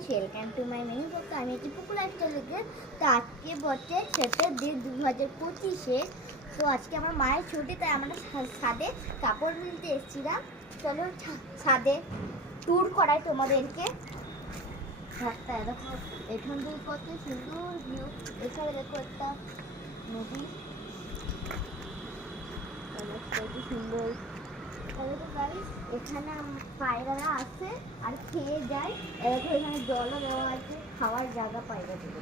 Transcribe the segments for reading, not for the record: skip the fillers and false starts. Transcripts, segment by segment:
Guys, welcome to my main blog. আমি একটি পুকুর লাইফস্টাইল লিখে তো আজকে বটে 7/2/2025। তো আজকে আমার মায়ের ছুটি, তাই আমরা ছাদে কাপড় মিলতে এসেছিলাম। চলো ছাদে ট্যুর করাই তোমাদেরকে। রাস্তায় দেখো, এখান থেকে কত সুন্দর ভিউ। এখানে দেখো একটা নদী, কত সুন্দর। এখানে পায়রারা আসে আর খেয়ে যায়। এখানে জলও দেওয়া আছে, খাওয়ার জায়গা পায়রাদের।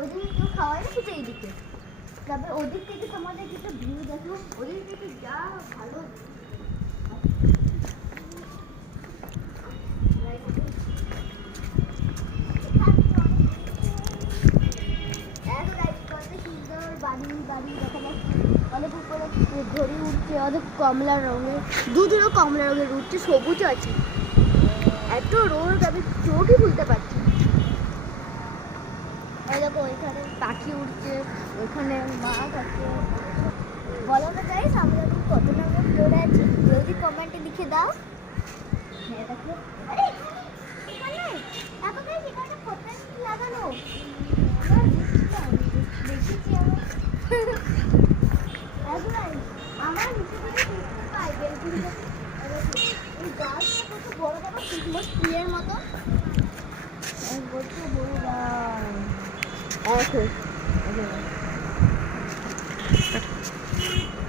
ওদিকে কেউ খাওয়ায় না, শুধু এইদিকে। তারপর ওদিক থেকে তোমাদের কিছু ভিউ দেখো, ওদিক থেকে যা ভালো। সুন্দর বাড়ি বাড়ি দেখা যাচ্ছে। অনেক উপরে ঘড়ি উঠছে, অনেক কমলা রঙের, দুধুরও কমলা রঙের উঠছে, সবুজ আছে। এত রোদ আমি চোখই খুলতে পারছি। এই দেখো, ওইখানে পাখি উঠছে, ওইখানে মাছ আছে। বলো না গাইস, আমরা এখন কত নম্বর ফ্লোরে আছি? যদি কমেন্টে লিখে দাও। হ্যাঁ দেখো, আরে এখানে দেখো গাইস, এখানে পটাশ লাগানো। দেখেছি আমার নিচে থেকে দেখতে পাই বেলকুনিতে। এই গাছটা কত বড় বড় ক্রিসমাস ট্রিয়ের মতো। কত বড় গাছ।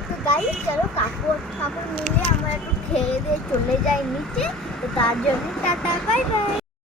তো গাইস, চলো কাপড় মিলে আমরা একটু খেয়ে দিয়ে চলে যাই নিচে। তো তার জন্য টাটা, বাই বাই।